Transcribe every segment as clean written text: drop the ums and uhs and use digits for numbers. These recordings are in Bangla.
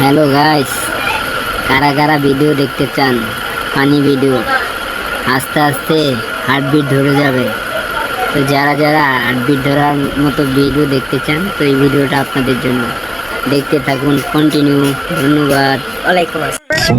হ্যালো গাইস, কারা কারা ভিডিও দেখতে চান? ফানি ভিডিও, আস্তে আস্তে হার্টবিট ধরে যাবে। তো যারা যারা হার্টবিট ধরার মতো ভিডিও দেখতে চান, তো এই ভিডিওটা আপনাদের জন্য। দেখতে থাকুন, কন্টিনিউ। ধন্যবাদ। ওয়ালাইকুম আসসালাম।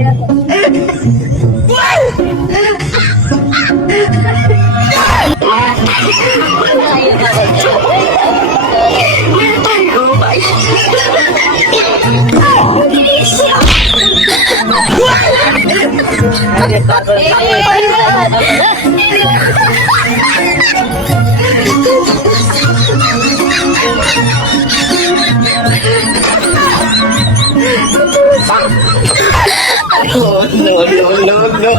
Oh, no, no, no, no.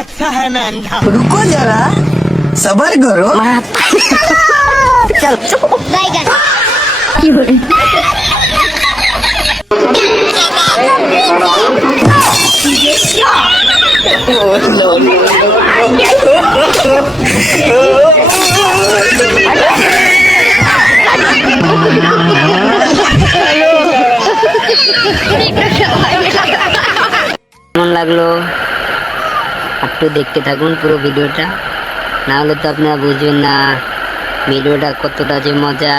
अच्छा है ना अंधा। रुको जरा, सबर करो। चल কেমন লাগলো একটু দেখতে থাকুন পুরো ভিডিওটা, না হলে তো আপনারা বুঝবেন না ভিডিওটা কতটা যে মজা।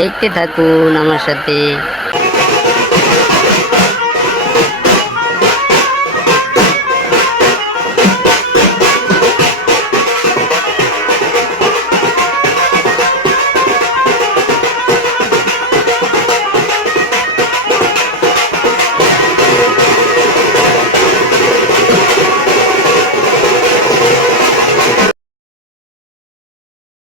দেখতে থাকুন আমার সাথে।